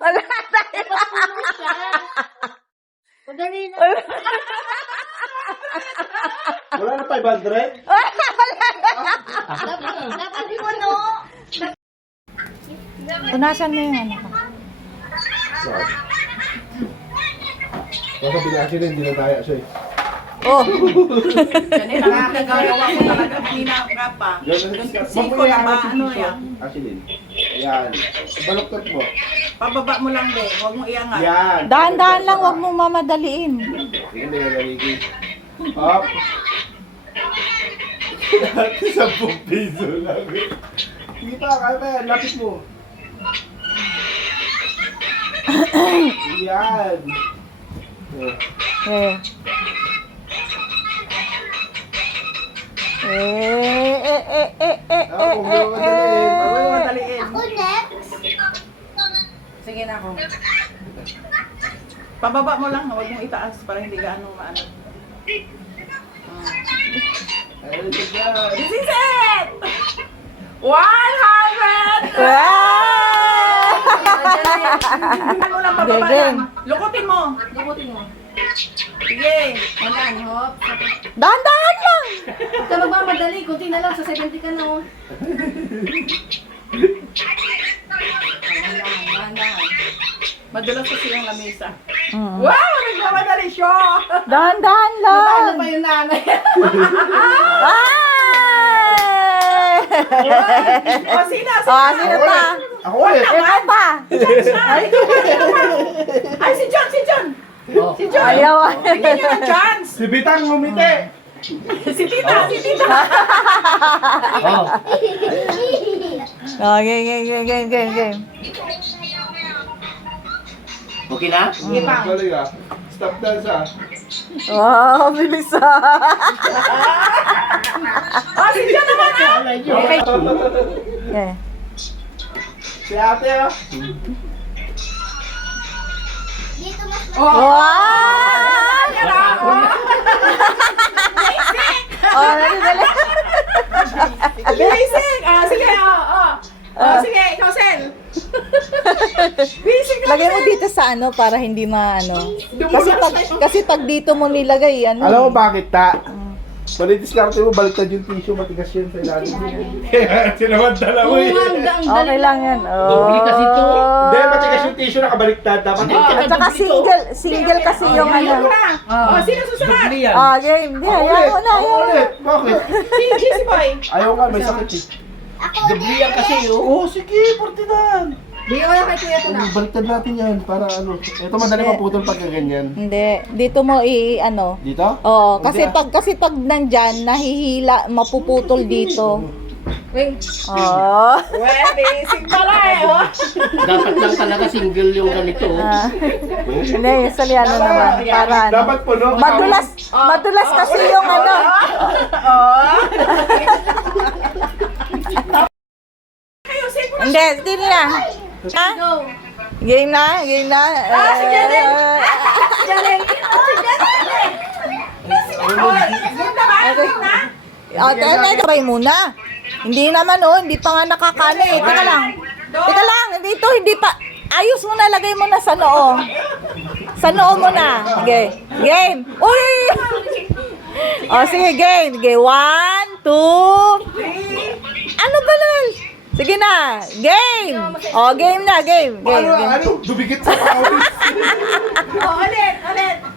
Wala tayo. Madali na. Wala na 500? Dapat yung ano. Punasan mo yung ano. Saan? Baka binasi rin, hindi na tayo siya eh. Oh. Ganito na nagagawa ko talaga, pinaka pa. Yung siko na ba, ano yan? Asilin. Yan. Baluktot mo. Pababa mo lang din, huwag mo iangat. Yan. Dahan-dahan lang, wag mong mamadaliin. Sige, nagaligid. Up. 10 piso lang. Hindi pa, kaya pa yan. Lapit mo. Yan. Eh. Ako, madaliin. Huwag mo madaliin. Ako next. Sige na ako. Pababa mo lang, huwag mong itaas para hindi gaano maano. Ayun, yan. This is it! 100! Ano lang pababa Galing. lang. Lukutin mo. Gabutin mo. Sige. Ayan, hop. Dahan-dahan lang. Huwag ka magmamadali. Kunti na lang. Sa 70 ka na, oh. Dahan. Madulas kasi yung lamesa. Mm. Wow! Nagmamadali siya! Dahan-dahan Ano lang. pa yung nanay? Ay! O, sino? Oh, sino pa? Ako ulit. Ikaw pa. Ay, si John! Si John! Si John! Ayaw. Bigyan niyo ng chance! Si Bitang ngumiti. Si Tita! Si Tita! Okay, game. Okay na? Sige pa. Galing ah. Stop dance ah. Wow, bilis ah. Oh, si John naman ah! Okay. Okay. Si ate ah. Dito mas Wow! Oh, dali. Basic! Ah, sige, sige, ikaw, Sel. Basic lang, Lagay mo Sel. dito sa ano para hindi maano. Kasi pag dito mo nilagay ano. Alam mo bakit ta? Mali-discarte mo, baliktad yung tissue, matigas yun sa ilalim. Kaya sinamantala mo eh. Okay lang yan. Oh. Doble kasi to. Hindi, matigas yung tissue nakabaliktad. Dapat At saka single kasi yung Ayun ano. mo na. Oh, sino susunod? Doble yan. Ah, game. Hindi, ayaw mo na. Ako ulit. Bakit? Si Boy. Ayaw nga, may sakit eh. Doble yan kasi yun. Oo, sige, portinan. Bigyan ko lang kay Kuya ito na. Baliktad natin yan para ano. Ito madali maputol pagka ganyan. Hindi. Dito mo ano. Dito? Oo, kasi Hindi, pag nandyan, nahihila, mapuputol dito. Wait. Oh. Well, basic pala eh, oh. Dapat lang talaga single yung ganito. Ah. Hindi, usually ano naman, para ano. Dapat puno. Madulas kasi yung ano. Kayo, save mo na. Hindi, hindi na. Ha? Go. Game na. Si Janet. Si Janet. Game na ba? Game na? Sabay muna. Hindi naman hindi pa nga nakakano eh. Teka lang, dito, hindi pa. Ayos mo na, lagay mo na sa noo. Sa noo mo na. Okay. Game. Uy! O, sige, game. Okay, 1, 2. Ano ba nun? Sige na. Game. O, game na, game. Ano? Dubigit sa pawis. Oh, ulit.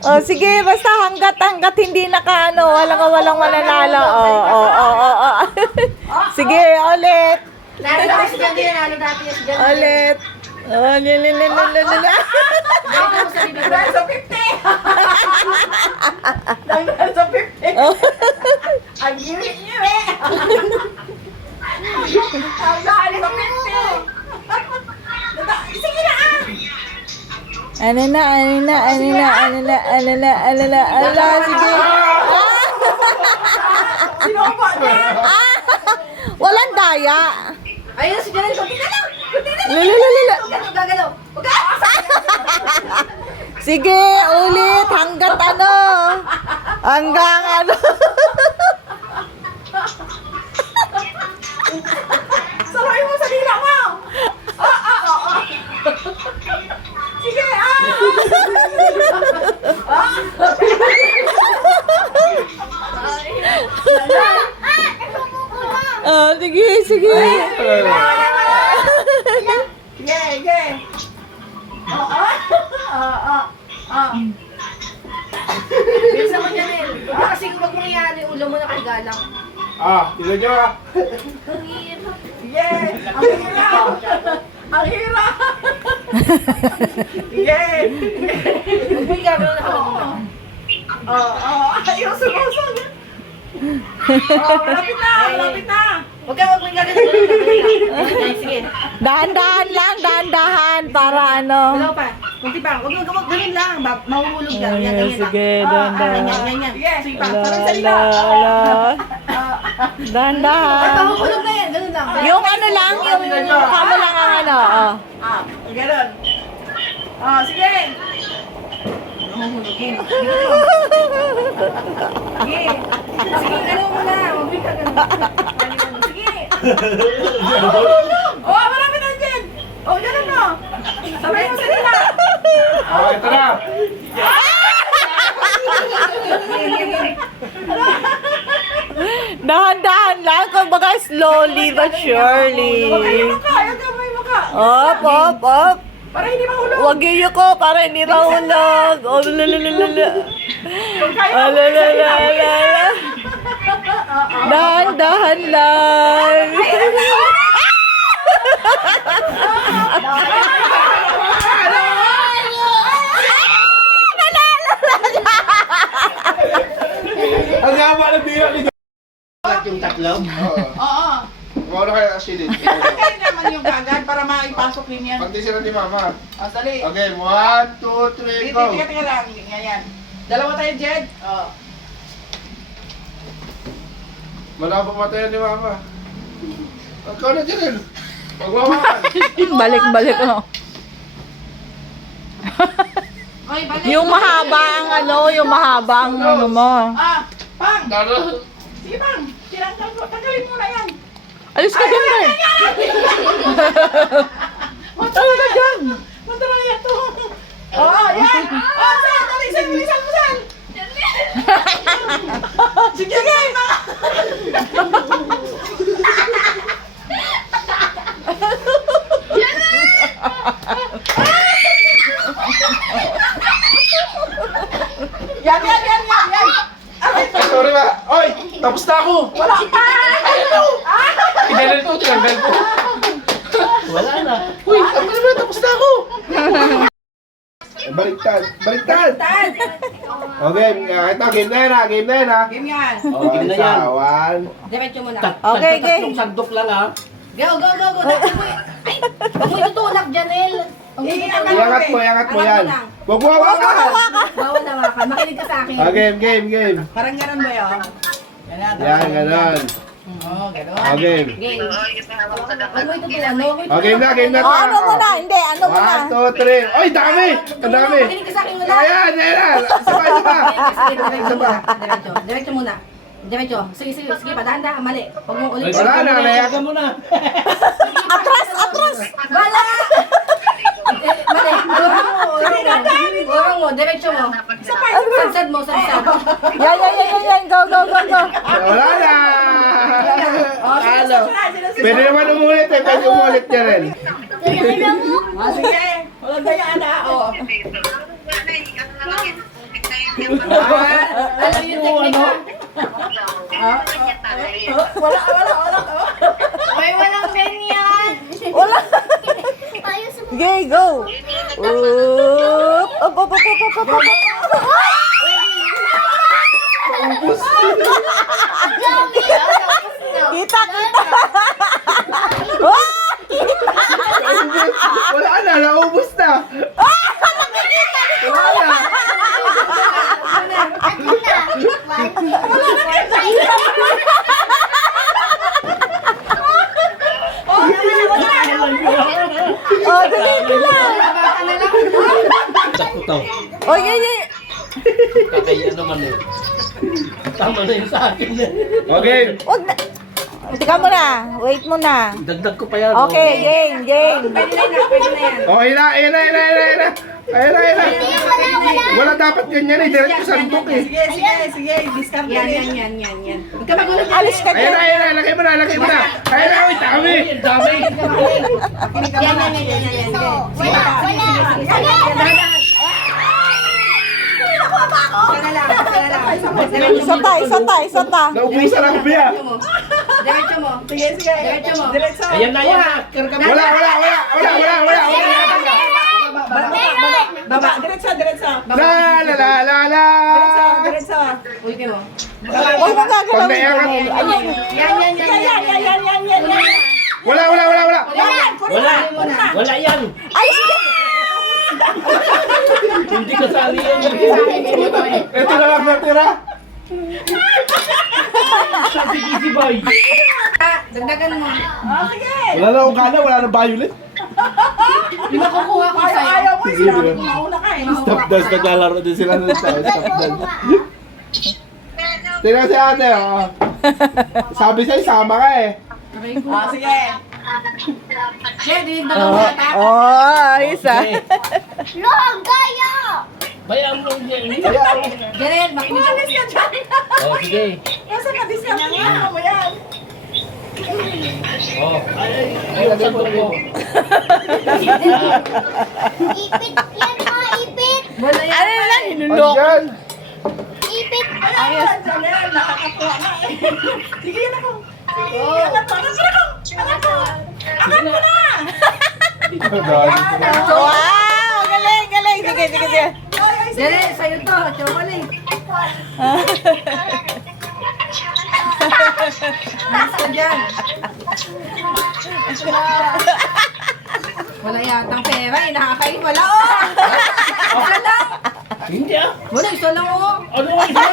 O, sige, basta hanggat hindi walang mananalo. O. Sige, ulit. Lalo dati si Jan din. Lalo dati si Jan. Ulit. Oh, lilililililila. Nagdaan sa 50. Nagdaan sa 50. Ang yuri-yuri. Nagdaan sa 50. Sige na ah. Ano na, sige. Sinuko na. Walang daya. Ayun si Jan. Kunti na lang. Lilililila. Gagalaw. Huwag ka. Sige, ulit. Hanggang ano. Saroy mo sa dila mo. Sige, sige. Sige, sige. Bilisan mo, Janel. Huwag ka kasing wag mong iyan yung ulo mo na kay Galang. Tignan nyo ah. Sige. Ang hirap. Ang hirap. Sige. Huwag mo gagawin na kalaguna. Ayaw sumusog. Malapit na, malapit na. Huwag mo gagawin na kalaguna. Sige. Dahan-dahan lang, dahan-dahan para ano. Dalawa pa. Kunti pa. Huwag mo ganun lang. Mahuhulog lang. Yan, Ay, ganyan. sige, Ganyan, dahan-dahan. ganyan. Sige, sige pa. Ala, Sarang ala, salita. ala. Ay, Dahan-dahan. mahuhulog na yan. Ganun lang. Yung ano lang, yung mukha mo lang ang ano. Oh. Ganun. Sige. Mahuhulogin. Sige. Sige, ano mo na. Huwag mo ka ganun. Sige. Marami na dyan. Ganun no. Sabay mo salita. Ito na. Dahan-dahan lang, kumbaga slowly but surely. Ayaw ka mo yung mukha. Op. Para hindi mahulog. Huwag yuyuko para hindi mahulog. Oh, lalalala. Kung kaya mo. Alalalala. Dahan-dahan lang. Ang gaba ng dila ni Bakit yung tatlo? Oo. Kumawa na kayo ang silid. Kaya naman yung kagad para maipasok din yan. Pagdi sila ni Mama. Dali. Okay, 1, 2, 3, go. Tika lang. Ganyan. Dalawa tayo, Jed. Wala pa matayan ni Mama. Ikaw na dyan. Magwawakan. Balik-balik oh. Ay, balik. Yung mahaba ang ano, yung mahaba ang ano mo. Pang. Daro. Sige, Pang. Tanggalin mo na yan. Alis ka dyan, Ray. Matala na dyan. Matala na yan to. Yan. Sal. Dali, Sal. Bilisan mo, Sal. Sige, mga. Yan. Ay, sorry ba? Oy, tapos na ako. Wala pa. Tinanggal ko. Wala na. Uy, tapos na ako. Baliktad. Okay, ito, game na yan ha. Game yan. Game na yan. One. Diretso mo na. Okay, okay. Tatlong sandok lang ha. Go. Dapat mo ay, huwag mo itutulak, Janel. Huwag mo itutulak. Iangat mo yan. Huwag mo hawakan. Bawal na ka. Makinig ka sa akin. Game. Parang ganun ba yun? Yan, ganun. Ganun. Game. Game. Huwag mo itutulak. No, huwag mo Okay na. O, ano muna? Hindi, ano muna? 1, 2, 3. Oy, dami. Ang dami. Makinig ka sa akin. Wala. Ayan. Isa pa. Diretso muna. Diretso. Sige pa, dahan-dahan, mali. Huwag mo ulit. Wala na, Layagan mo na. Atras! Wala! Mali. Urang mo, diretso mo. Sadsad mo. Yan. Go. Wala na. Ano? Pwede naman umulit eh. Pwede umulit niya rin. Sige. Walang dayaan na. Alam yung teknika. Wala. May walang ganyan. Wala. Okay, go. Up. Kita. Wala na. Naubos na. Wala na. Oh, dali lang. Sakto to. Oh, yan. Kakaya naman eh. Tama na yung sa akin eh. Okay. Wag na. Tika mo na. Wait mo na. Dagdag ko pa yan. Okay, game. Pwede na yan. Oh, ayun na. Wala dapat ganyan eh. Diretso sandok eh. Sige. Discard Yan. Huwag ka magulat. Alis ka Ayun dyan. na. Lagay mo na. Ay, ang dami. Yan. Wala. Isa ta. Naubusan ako, Bea. Diretso mo. Sige. Diretso mo. Diretso. Ayan na, Karga mo. Wala. Baba. Diretso. La. Diretso. Uy, kayo. Huwag mo Pag gagalawin. naiangat. Yan. Wala. Wala yan. Ay, sige. Hindi kasali yan. Ito na lang natira. Sa si Easy Boy. Dagdagan mo. Sige. Wala na akong kana, wala na violet. Di ba kukuha ko sa'yo? Ayaw mo. Sige, Sinabi sige. ko mauna ka eh. Stop dance, naglalaro din sila ng tao. Stop dance. Tingnan si ate, oh. Sabi sa'yo, sama ka eh. Sige. Sige, dinigdagan mo ata. Ayos ah. Bayaan mo yan. Janel, makinig ka. Alis ka dyan. Oh, sige. Nasa ka-discount mo yan. Oh, ay, buksan ko. Wala yan. Ano lang, hinulok. Andyan. Ayos. Janel, nakakapuha na eh. Sige, yan ako. Sige, angat mo. Angat mo na. Wow, galing. Sige. Janel, sa'yo to. Chocolate. Alis ka dyan. Wala yatang pera eh. Nakakain. Wala Isa lang. Hindi ah. Wala, isa lang Ano ang isa?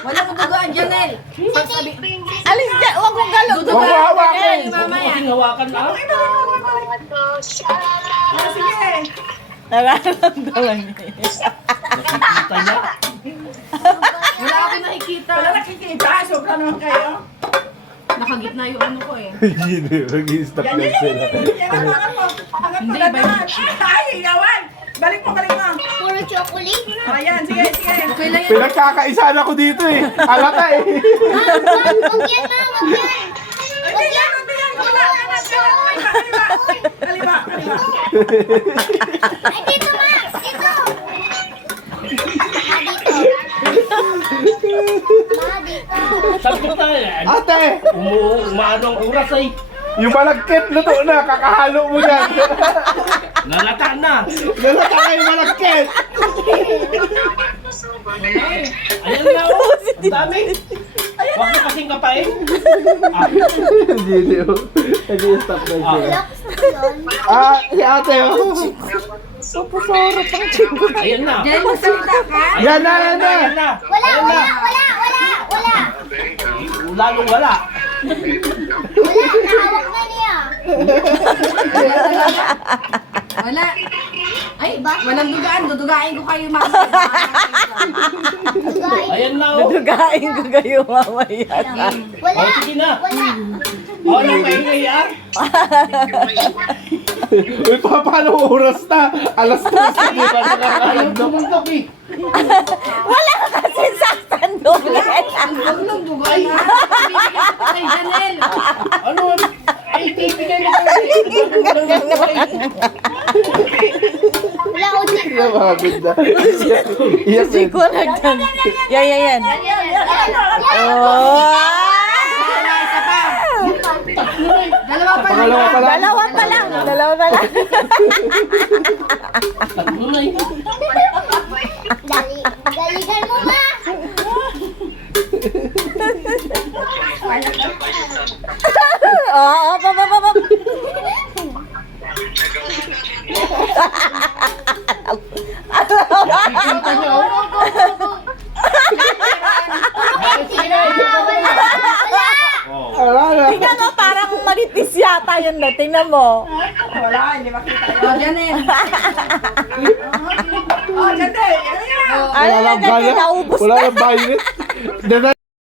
Wala mo dugaan, Janel. Pagsabi. Alis dyan, huwag mong galaw. Huwag mo hawakan. Mamaya. Kasing hawakan na. Sige. Nararamdaman niya. Nakikita niya. Wala ako nakikita. Wala nakikita. Sobra naman kayo. Nakagitna yung ano ko eh. Hindi, nag-i-stop Yan. dance sila. Angat mo. Hindi, Dahan. Ay, yawan. Balik mo. Puro chocolate. Ayan, sige. Okay lang yan. Pinagkakaisaan ako dito eh. Alata eh. Wag yan na, wag yan. Wag yan. Kaliwa. Ay, dito ma. Dito. Dito. Sabi tayo yan. Ate, Umaano ang oras ay. yung malagkit, luto na. Kakahalo mo yan. Nalata na. Lalata ka yung malagkit. Ayan na oh. Ang dami. Huwag mo kasing kapain. Ah, Hindi, nag-i-stop dance sila. Locks mo yun. Si ate, oh. Papasarap ang chingo. ayan na. Janel, magsalita ka. Yan na. Ayan na. Wala. Ayan na. Wala. Lalong wala. Nahawak na niya. Wala. Ay, walang dugaan. Dudugain ko kayo mamaya. Ayan na oh. Dudugain ko kayo mamaya. Wala. Oh, sige na. Wala. Oh, nagpahinga yan. Uy, paano oras na? Alas 3. Hindi ba nakakain tumuntok eh. Wala ka kasi saktan doon. Ang lang dugaan ha. Bibigyan ko kay Janel. Ano? Ay, ibigay mo tayo. Wala ko dito. Napagod na. Iyak Si ko nagtan. Yan. Oh! Isa pa. Dalawa pa. Pangalawa pa lang. Dalawa pa lang. Tatlo na eh. Galigan mo ma. Oo, pa. Nakikita niyo oh. Oh. Wala na. Tingnan mo, parang manipis yata yun na. Tingnan mo. Wala, hindi makita yun. Oh, Janel. Oh, Janel. Ano Wala na lang gana. naubos Wala na. lang violet.